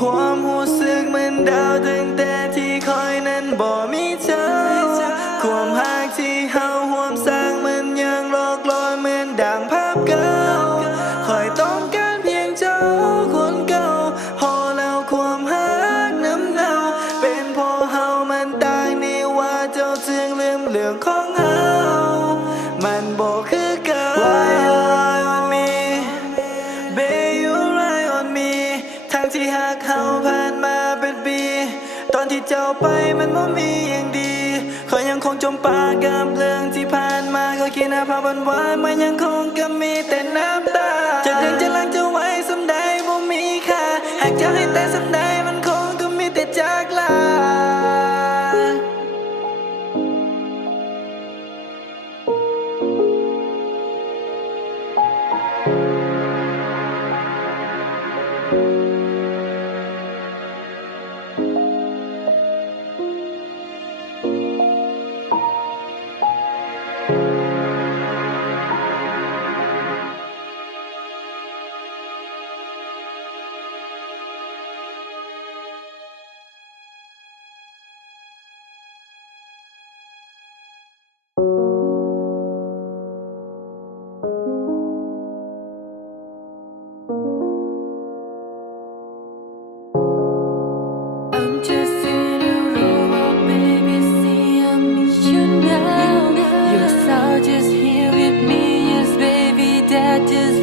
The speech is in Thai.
ความรู้สึกเหมือนดาวตั้งแต่ที่คอยนั้นบ่มีเจ้าความรักที่เฮาร่วมสร้างมันยังหลอกลอยเหมือนดังภาพเก่าคอยต้องการเพียงเจ้าคนเก่าพอแล้วความรักน้ำเนาเป็นเพราะเฮามันต่างนี่ว่าเจ้าจึงลืมเรื่องของเฮามันบ่คือเก่า Why you lie on me Babe you lie on me ทั้งที่หักเฮาผ่านมาเป็นปีตอนที่เจ้าไปมันบ่มีอย่างดีขอยยังคงจมปากกับเรื่องที่ผ่านมาก็คิดภาพหวานๆมันยังคงก็มีแต่น้ำตาจะดึงจะล้างจะไว้สำใดบ่มีค่าหากเจ้าให้แต่สำใดมันคงก็มีแต่จากลาJust here with me, yes baby, that just